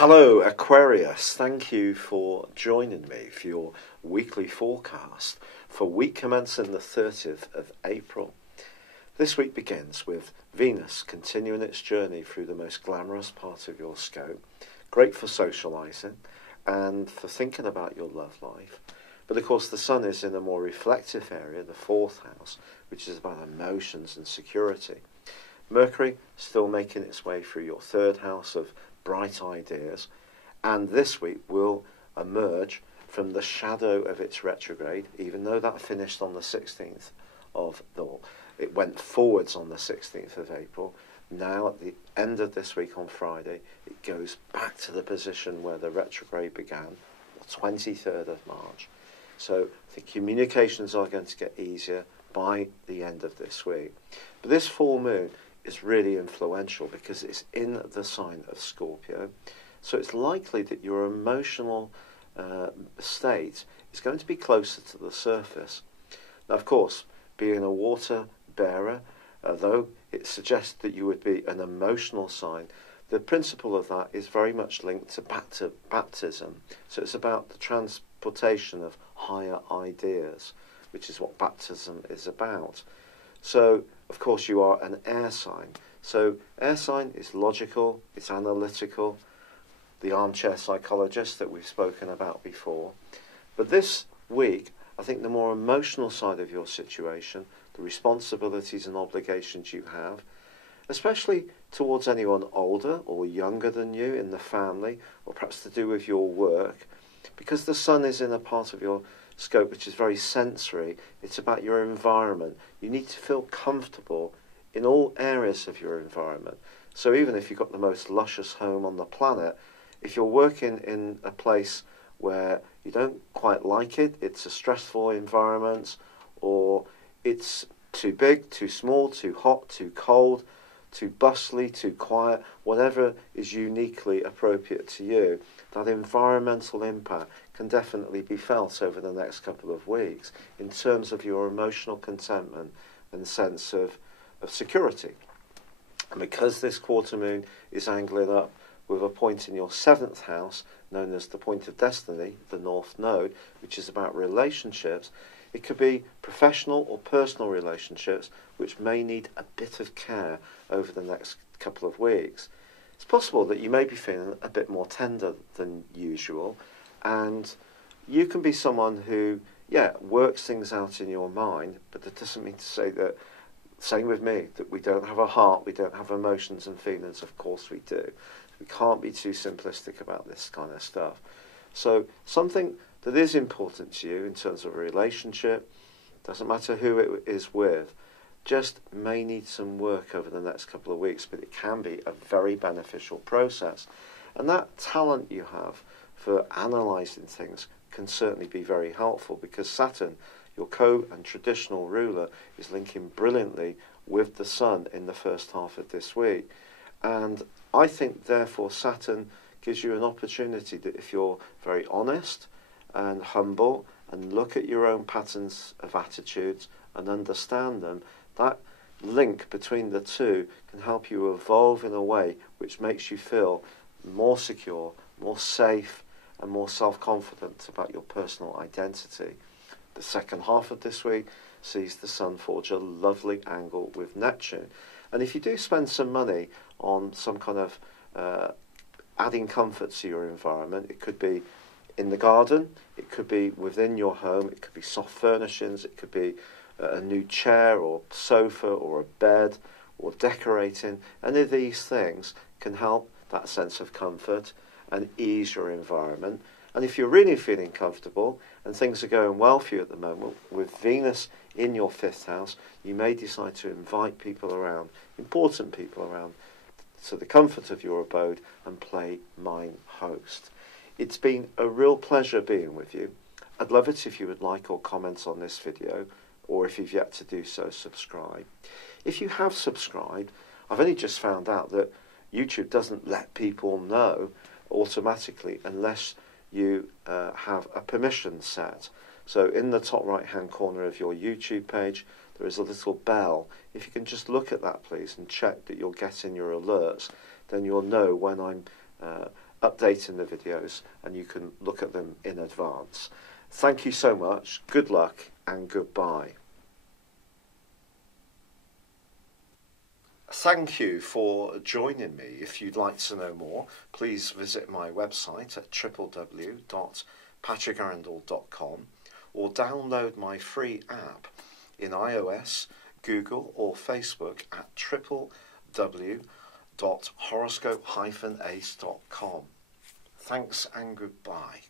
Hello Aquarius, thank you for joining me for your weekly forecast for week commencing the 30th of April. This week begins with Venus continuing its journey through the most glamorous part of your scope, great for socialising and for thinking about your love life. But of course the Sun is in a more reflective area, the 4th house, which is about emotions and security. Mercury still making its way through your 3rd house of bright ideas, and this week will emerge from the shadow of its retrograde, even though that finished on the 16th of it went forwards on the 16th of April. Now at the end of this week on Friday, it goes back to the position where the retrograde began, the 23rd of March. So the communications are going to get easier by the end of this week. But this full moon is really influential because it's in the sign of Scorpio. So it's likely that your emotional state is going to be closer to the surface. Now, of course, being a water bearer, though it suggests that you would be an emotional sign, the principle of that is very much linked to baptism. So it's about the transportation of higher ideas, which is what baptism is about. So, of course, you are an air sign. So, air sign is logical, it's analytical, the armchair psychologist that we've spoken about before. But this week, I think the more emotional side of your situation, the responsibilities and obligations you have, especially towards anyone older or younger than you in the family, or perhaps to do with your work, because the Sun is in a part of your scope which is very sensory. It's about your environment. You need to feel comfortable in all areas of your environment. So even if you've got the most luscious home on the planet, if you're working in a place where you don't quite like it, it's a stressful environment, or it's too big, too small, too hot, too cold, too bustly, too quiet, whatever is uniquely appropriate to you, that environmental impact can definitely be felt over the next couple of weeks in terms of your emotional contentment and sense of security. And because this quarter moon is angling up with a point in your 7th house, known as the point of destiny, the North Node, which is about relationships, it could be professional or personal relationships which may need a bit of care over the next couple of weeks. It's possible that you may be feeling a bit more tender than usual, and you can be someone who, works things out in your mind, but that doesn't mean to say that, same with me, that we don't have a heart, we don't have emotions and feelings. Of course we do. We can't be too simplistic about this kind of stuff. So something that is important to you in terms of a relationship, doesn't matter who it is with, just may need some work over the next couple of weeks, but it can be a very beneficial process. And that talent you have for analysing things can certainly be very helpful, because Saturn, your and traditional ruler, is linking brilliantly with the Sun in the first half of this week. And I think, therefore, Saturn gives you an opportunity that if you're very honest and humble and look at your own patterns of attitudes and understand them, that link between the two can help you evolve in a way which makes you feel more secure, more safe, and more self-confident about your personal identity. The second half of this week sees the Sun forge a lovely angle with Neptune. And if you do spend some money on some kind of adding comfort to your environment, it could be in the garden, it could be within your home, it could be soft furnishings, it could be a new chair or sofa or a bed or decorating. Any of these things can help that sense of comfort and ease your environment. And if you're really feeling comfortable and things are going well for you at the moment, with Venus in your 5th house, you may decide to invite people around, important people around, to the comfort of your abode and play mine host. It's been a real pleasure being with you. I'd love it if you would like or comment on this video, or if you've yet to do so, subscribe. If you have subscribed, I've only just found out that YouTube doesn't let people know automatically unless you have a permission set. So in the top right hand corner of your YouTube page, there is a little bell. If you can just look at that, please, and check that you're getting your alerts, then you'll know when I'm updating the videos, and you can look at them in advance. Thank you so much, good luck and goodbye. Thank you for joining me. If you'd like to know more, please visit my website at www.patrickarundell.com or download my free app in iOS, Google or Facebook at www.horoscope-ace.com. Thanks and goodbye.